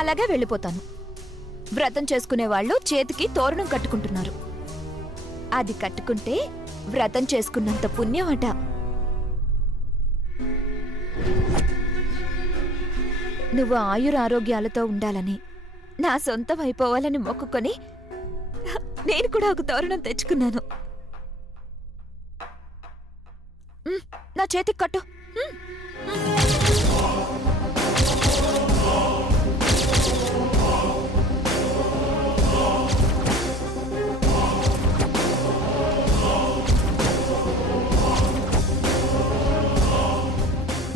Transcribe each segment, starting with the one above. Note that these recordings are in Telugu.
అలాగే వెళ్ళిపోతాను. వ్రతం చేసుకునే వాళ్ళు చేతికి తోరణం కట్టుకుంటున్నారు. అది కట్టుకుంటే వ్రతం చేసుకున్నంత పుణ్యమట. నువ్వు ఆయురారోగ్యాలతో ఉండాలని, నా సొంతం అయిపోవాలని మొక్కుకొని నేను కూడా ఒక తోరణం తెచ్చుకున్నాను. నా చేతికి కట్టు.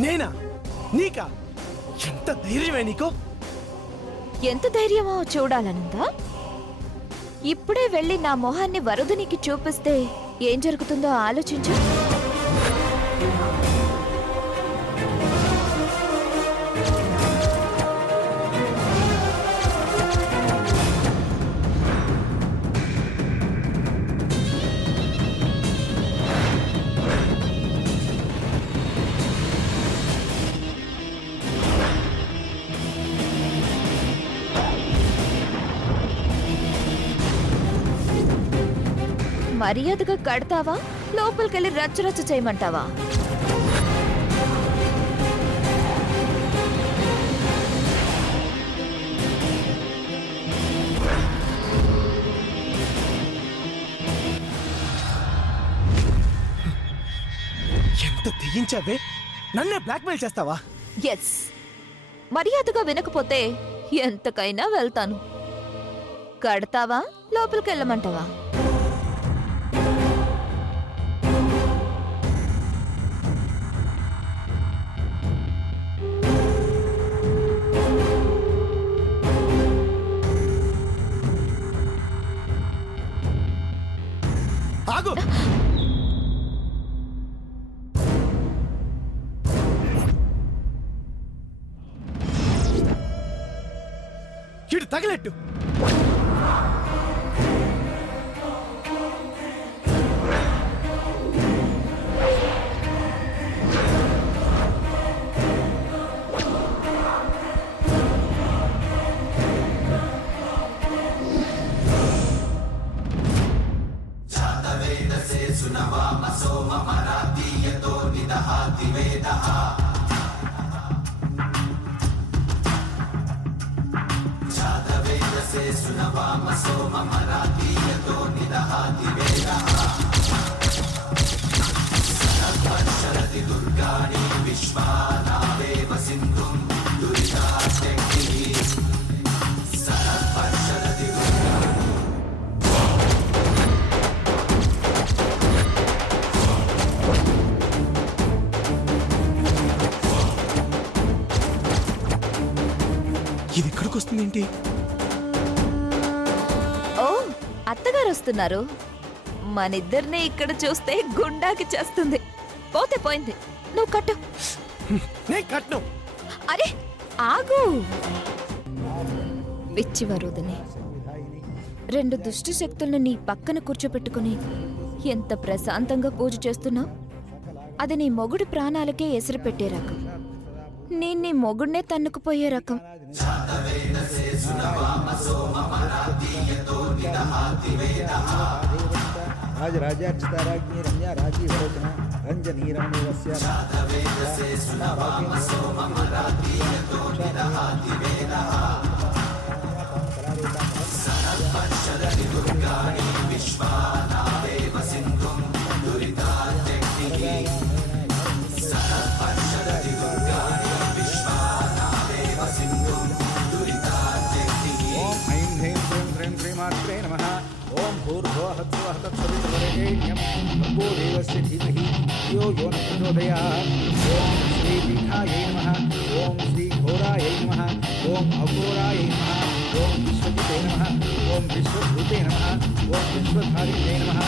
నేనా? నీకా? ఎంత ధైర్యమే నీకు? ఎంత ధైర్యమో చూడాలనుందా? ఇప్పుడే వెళ్ళి నా మొహాన్ని వరుదునికి చూపిస్తే ఏం జరుగుతుందో ఆలోచించు. మర్యాదగా కడతావా, లోపలికెళ్ళి రచ్చరచ్చ చేయమంటావా? ఎంత తెగించావే? నన్నే బ్లాక్మెయిల్ చేస్తావా? ఎస్. మర్యాదగా వినకపోతే ఎంతకైనా వెళ్తాను. కడతావా, లోపలికెళ్ళమంటావా? ఆగు! ఇటు తగలెట్టు. ఇది ఇక్కడికి వస్తుందేంటి? ఓ, అత్తగారు వస్తున్నారు. మనిద్దరిని ఇక్కడ చూస్తే గుండాకి చేస్తుంది. పోతే పోయింది. నువ్వు కట్టు. నేను కట్ను. అరే ఆగు. పిచ్చి వరుదని, 2 దుష్ట శక్తుల్ని నీ పక్కన కూర్చోపెట్టుకుని ఎంత ప్రశాంతంగా పూజ చేస్తున్నావు. అది నీ మొగుడి ప్రాణాలకే ఎసరు పెట్టే రకం. నేను నీ మొగుడినే తన్నుకుపోయే రకం. ओम भूर्भुवः स्वः तत्सवितुर्वरेण्यं भर्गो देवस्य धीमहि धियो यो न प्रचोदयात्। ओम श्री पीठायै नमः। ओम श्री घोरायै नमः। ओम अघोरायै नमः। ओम विश्वजिते नमः। ओम विश्वभूते नमः। ओम विश्वधारिण्यै नमः।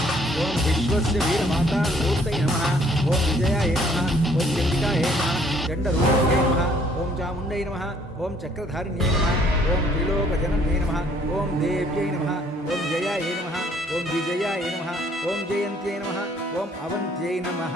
ओम विश्वस्य वीरमाता मूर्तये नमः। ओम विजयाय नमः। ओम चण्डिकायै नमः। चण्डरूपायै नमः। ओम चामुण्डै नमः। ओम चक्रधारिण्यै नमः। ओम त्रिलोकजनन्यै नमः। ओम देव्यै नमः। ओम जयायै नमः। ओम विजयाय नमः। ओम जयन्त्यै नमः। ओम अवन्त्यै नमः।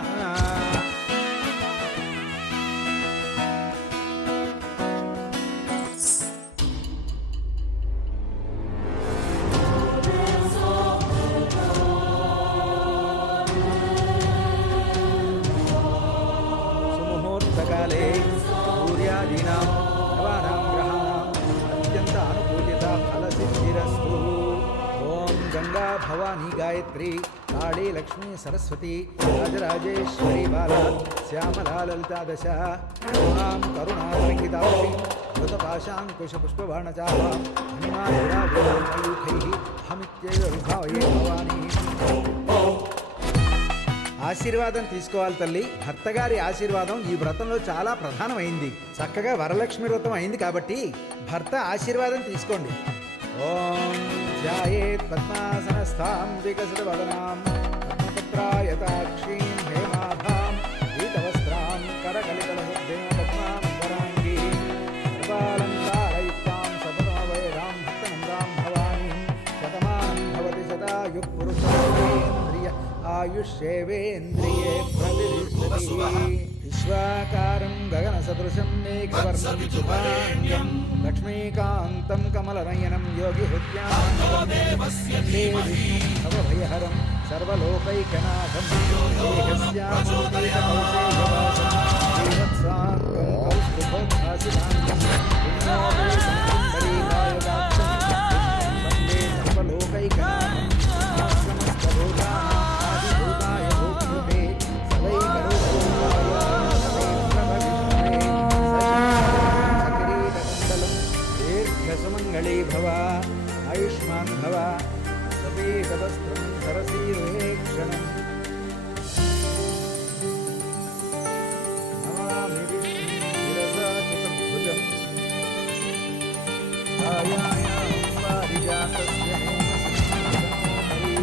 గంగా భవానీ గాయత్రి కాళీ లక్ష్మీ సరస్వతి రాజరాజేశ్వరి బాలా శ్యామలా లలితా దశ కరుణాం కరుణారంగితాక్షి మృతపాశాంకుశ పుష్పబాణచాపాం హనుమాయూఖైః అహమిత్యేవ విభావయే భవానీ. ఆశీర్వాదం తీసుకోవాలి తల్లి. భర్తగారి ఆశీర్వాదం ఈ వ్రతంలో చాలా ప్రధానమైంది. చక్కగా వరలక్ష్మి వ్రతం అయింది కాబట్టి భర్త ఆశీర్వాదం తీసుకోండి. ఓం ధ్యాయేత్ పద్మాసనస్థాం వికసిత వదనాం పద్మపత్రాయతాక్షీం హేమాభాం పీతవస్త్రాం కరకలితలహృద్దేవ పద్మాం వరాంగీం సర్వాలంకారయుక్తాం సతతమవయదాం భక్తనందాం భవానీం శతమానం భవతి శతాయుః పురుషేంద్రియ ఆయుష్యేవేంద్రియే ప్రతిష్టతి. విశ్వాకారం గగనసదృశం మేఘవర్ణం శుభాంగం లక్ష్మీకాంతం కమలనయనం యోగి హృద్యాభయహరం సర్వలోకైకనాథం సుమంగళీ భవ ఆయుష్మాన్ భవ సపీతవస్త్రం సరసీక్షణం నమామి విష్ణుం శిరసా చతుర్భుజం ఛాయాయాం పారిజాతస్య హేమసంహరి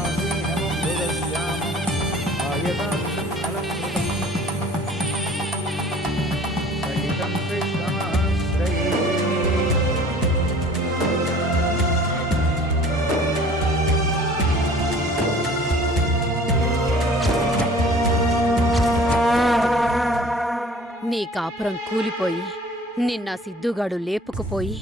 ఆసీనమం భుజశ్యామం ఆయతాక్షం అలంకృతం సహితం కృష్ణమాశ్రయే. నీ కాపురం కూలిపోయి నిన్న సిద్ధుగాడు లేపుకుపోయి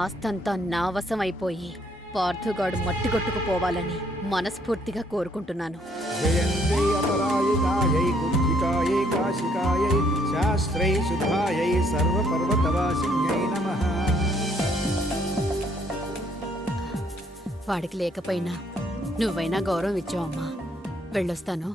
ఆస్తంతా నా వశమైపోయి పార్థుగాడు మట్టిగొట్టుకుపోవాలని మనస్ఫూర్తిగా కోరుకుంటున్నాను. జయంత్యై అపరాజితాయై కుబ్జితాయై కాశికాయై శాస్త్రై శుద్ధాయై సర్వపర్వతవాసిన్యై నమః. వాడికి లేకపోయినా నువ్వైనా గౌరవం ఇచ్చావమ్మా. వెళ్ళొస్తాను.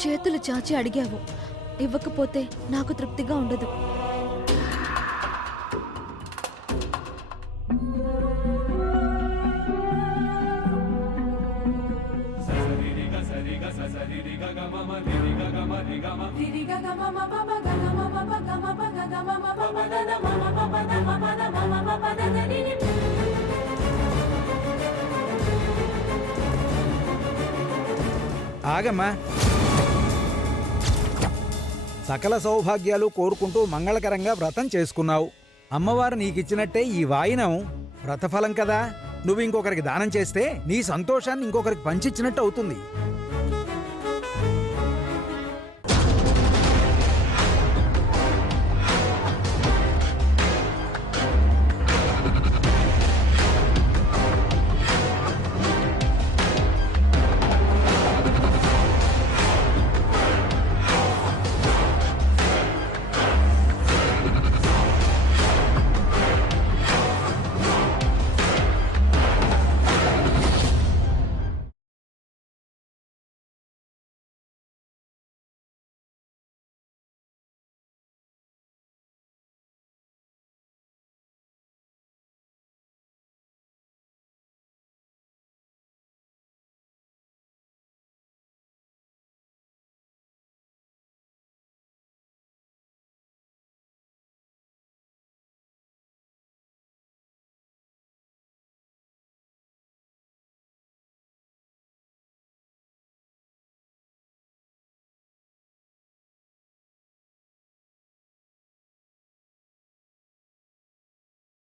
చేతులు చాచి అడిగావు, ఇవ్వకపోతే నాకు తృప్తిగా ఉండదు. ఆగమ్మా. సకల సౌభాగ్యాలు కోరుకుంటూ మంగళకరంగా వ్రతం చేసుకున్నావు. అమ్మవారు నీకిచ్చినట్టే ఈ వాయినం వ్రతఫలం కదా. నువ్వు ఇంకొకరికి దానం చేస్తే నీ సంతోషాన్ని ఇంకొకరికి పంచిచ్చినట్టు అవుతుంది.